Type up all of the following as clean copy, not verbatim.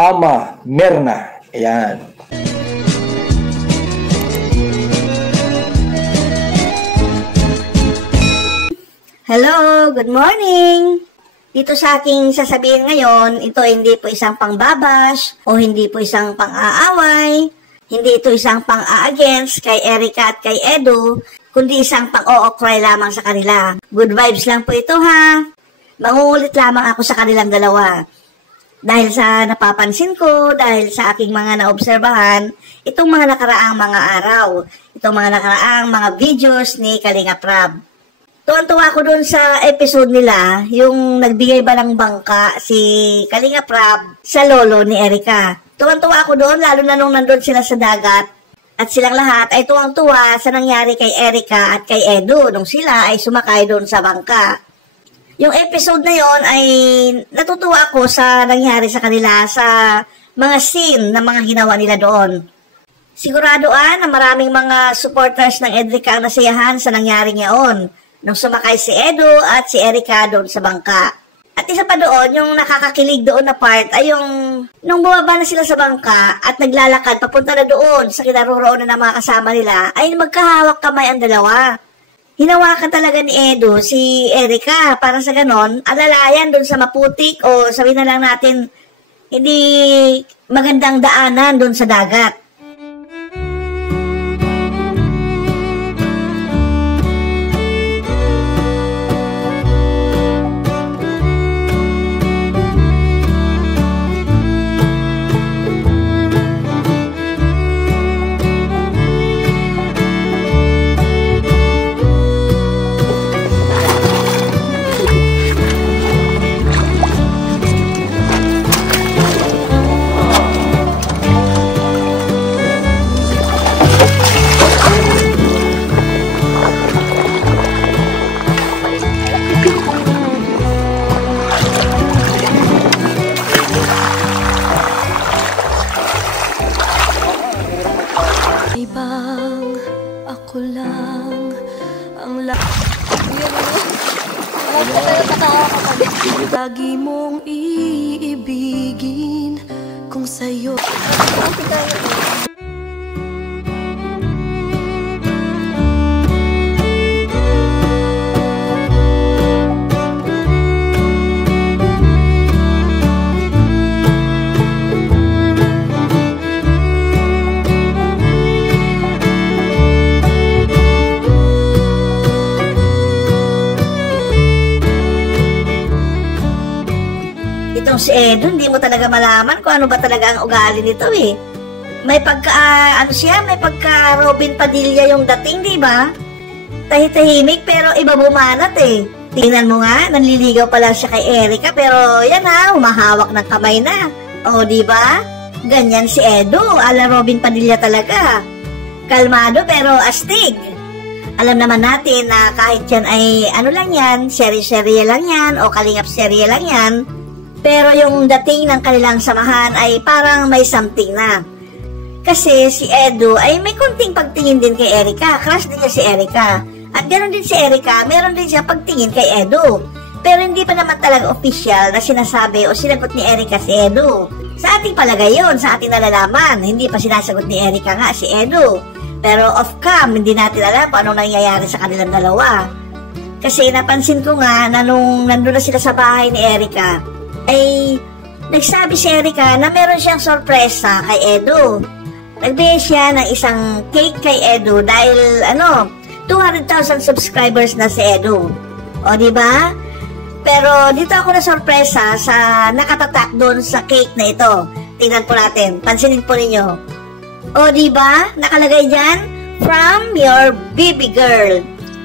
Ama Merna. Ayan. Hello, good morning! Dito sa aking sasabihin ngayon, ito hindi po isang pangbabash o hindi po isang pang-aaway, hindi ito isang pang-a-against kay Erica at kay Edu, kundi isang pang-o-okray lamang sa kanila. Good vibes lang po ito ha. Mangungulit lamang ako sa kanilang dalawa. Dahil sa napapansin ko, dahil sa aking mga naobserbahan, itong mga nakaraang mga araw, itong mga nakaraang mga videos ni Kalinga Prab. Tuwan-tuwa ko doon sa episode nila, yung nagbigay ba ng bangka si Kalinga Prab sa lolo ni Erica. Tuwan-tuwa ako doon, lalo na nung nandun sila sa dagat. At silang lahat ay tuwang-tuwa sa nangyari kay Erica at kay Edu nung sila ay sumakay doon sa bangka. Yung episode na yon ay natutuwa ako sa nangyari sa kanila sa mga scene na mga ginawa nila doon. Sigurado na maraming mga supporters ng Edrica ang nasiyahan sa nangyari ngayon nung sumakay si Edu at si Erica doon sa bangka. At isa pa doon, yung nakakakilig doon na part ay yung nung bumaba na sila sa bangka at naglalakad papunta na doon sa kinaroroonan ng mga kasama nila ay magkahawak kamay ang dalawa. Hinawakan talaga ni Edu si Erica para sa ganon, alalayan doon sa maputik o sabihin na lang natin hindi magandang daanan doon sa dagat. Ibang ako lang ang lagi mong iibigin kung sa'yo. Itong si Edu, hindi mo talaga malaman kung ano ba talaga ang ugali nito eh. May pagka, may pagka Robin Padilla yung dating, di ba? Tahitahimik pero iba bumanat eh. Tingnan mo nga, nanliligaw pala siya kay Erica pero yan humahawak ng kamay na. O di ba? Ganyan si Edu, ala Robin Padilla talaga. Kalmado pero astig. Alam naman natin na kahit yan ay lang yan, serye-serye lang yan o kalingap serye lang yan. Pero yung dating ng kanilang samahan ay parang may something na. Kasi si Edu ay may kunting pagtingin din kay Erica. Crush din niya si Erica. At ganoon din si Erica, meron din siya pagtingin kay Edu. Pero hindi pa naman talaga official na sinasabi o sinagot ni Erica si Edu. Sa ating palagay yun, sa ating nalalaman, hindi pa sinasagot ni Erica nga si Edu. Pero off-cam, hindi natin alam kung anong nangyayari sa kanilang dalawa. Kasi napansin ko nga na nung nandun na sila sa bahay ni Erica, ay nagsabi si Erica na meron siyang sorpresa kay Edu. Nagbigay siya ng isang cake kay Edu dahil 200,000 subscribers na si Edu. O di ba? Pero dito ako na sorpresa sa nakatatak doon sa cake na ito. Tingnan po natin. Pansinin po ninyo. O di ba? Nakalagay diyan, from your baby girl.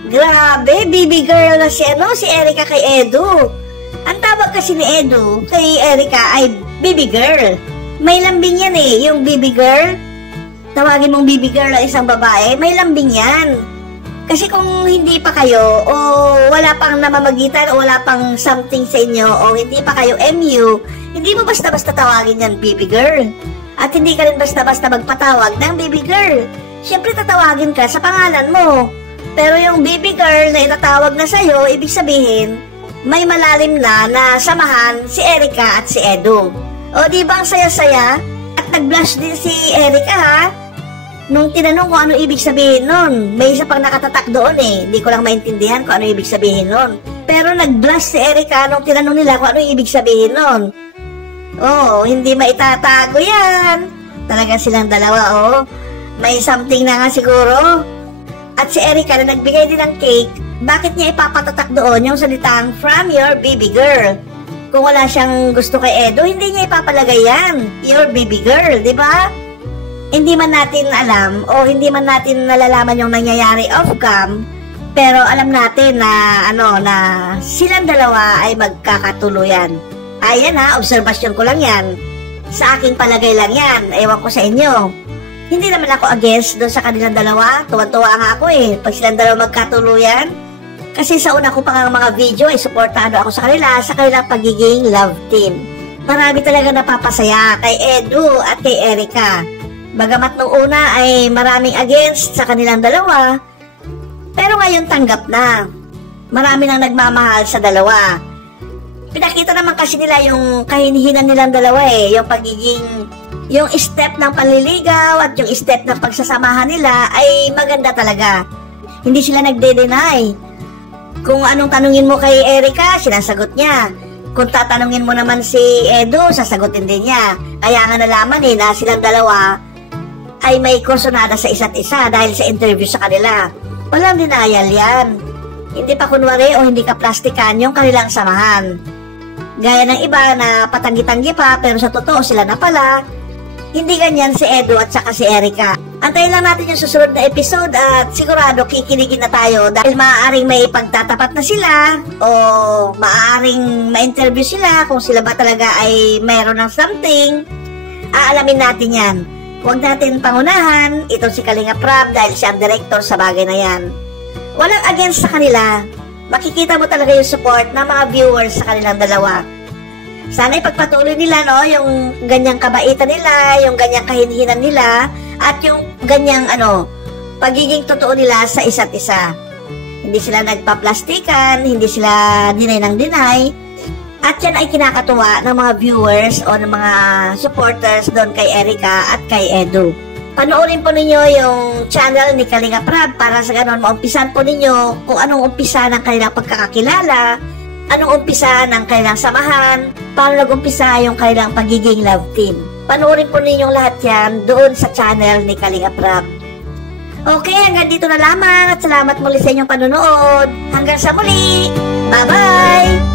Grabe, baby girl na si Erica kay Edu. Ang tawag kasi ni Edu kay Erica ay baby girl. May lambing yan eh, yung baby girl. Tawagin mong baby girl na isang babae, may lambing yan. Kasi kung hindi pa kayo o wala pang namamagitan o wala pang something sa inyo o hindi pa kayo MU, hindi mo basta-basta tawagin yan baby girl. At hindi ka rin basta-basta magpatawag ng baby girl. Siyempre tatawagin ka sa pangalan mo. Pero yung baby girl na itatawag na sa'yo, ibig sabihin, may malalim na samahan si Erica at si Edu. O, di ba ang saya-saya? At nag-blush din si Erica, ha? Nung tinanong ko ano ibig sabihin nun, may isa pang nakatatak doon eh. Hindi ko lang maintindihan kung ano ibig sabihin nun. Pero nag-blush si Erica nung tinanong nila kung ano ibig sabihin nun. Oh, hindi maitatago yan. Talaga silang dalawa, oh. May something na nga siguro. At si Erica na nagbigay din ng cake, bakit niya ipapatatak doon yung salitang from your baby girl? Kung wala siyang gusto kay Edo, hindi niya ipapalagay yan. Your baby girl, di ba? Hindi man natin alam o hindi man natin nalalaman yung nangyayari off-cam, pero alam natin na na silang dalawa ay magkakatuluyan. Ayan ha, obserbasyon ko lang yan. Sa aking palagay lang yan, ewan ko sa inyo. Hindi naman ako against doon sa kanilang dalawa. Tuwan-tuwa nga ako eh, pag silang dalawa magkatuluyan. Kasi sa una ko pang mga video ay supportado ako sa kanilang pagiging love team. Marami talaga napapasaya kay Edu at kay Erica. Bagamat nung una ay maraming against sa kanilang dalawa, pero ngayon tanggap na. Marami nang nagmamahal sa dalawa. Pinakita naman kasi nila yung kahinihinan nilang dalawa eh, yung step ng panliligaw at yung step ng pagsasamahan nila ay maganda talaga. Hindi sila nagde-deny. Kung anong tanungin mo kay Erica, sinasagot niya. Kung tatanungin mo naman si Edu, sasagutin din niya. Kaya nga nalaman eh na silang dalawa ay may kursunada sa isa't isa dahil sa interview sa kanila. Walang denial yan. Hindi pa kunwari o hindi ka plastikan yung kanilang samahan. Gaya ng iba na patanggi-tanggi pa pero sa totoo sila na pala. Hindi ganyan si Edu at saka si Erica. Antayin lang natin yung susunod na episode at sigurado kikiligin na tayo dahil maaaring may pagtatapat na sila o maaaring ma-interview sila kung sila ba talaga ay mayroon ng something. Aalamin natin yan. Huwag natin pangunahan, ito si Kalinga Prab dahil siya ang director sa bagay na yan. Walang against sa kanila. Makikita mo talaga yung support ng mga viewers sa kanilang dalawa. Sana ipagpatuloy nila yung ganyang kabaitan nila, yung ganyang kahinhinan nila, at yung ganyang pagiging totoo nila sa isa't isa. Hindi sila nagpa-plastikan, hindi sila deny ng deny. At yan ay kinakatuwa ng mga viewers o ng mga supporters doon kay Erica at kay Edu. Panoorin po ninyo yung channel ni Kalinga Prab para sa ganon maumpisan po ninyo kung anong umpisa ng kanilang pagkakakilala, anong umpisa ng kanilang samahan, paano nag-umpisa yung kanilang pagiging love team. Panoorin po ninyong lahat yan doon sa channel ni Kalinga Prab. Okay, hanggang dito na lamang at salamat muli sa inyong panonood. Hanggang sa muli! Bye-bye!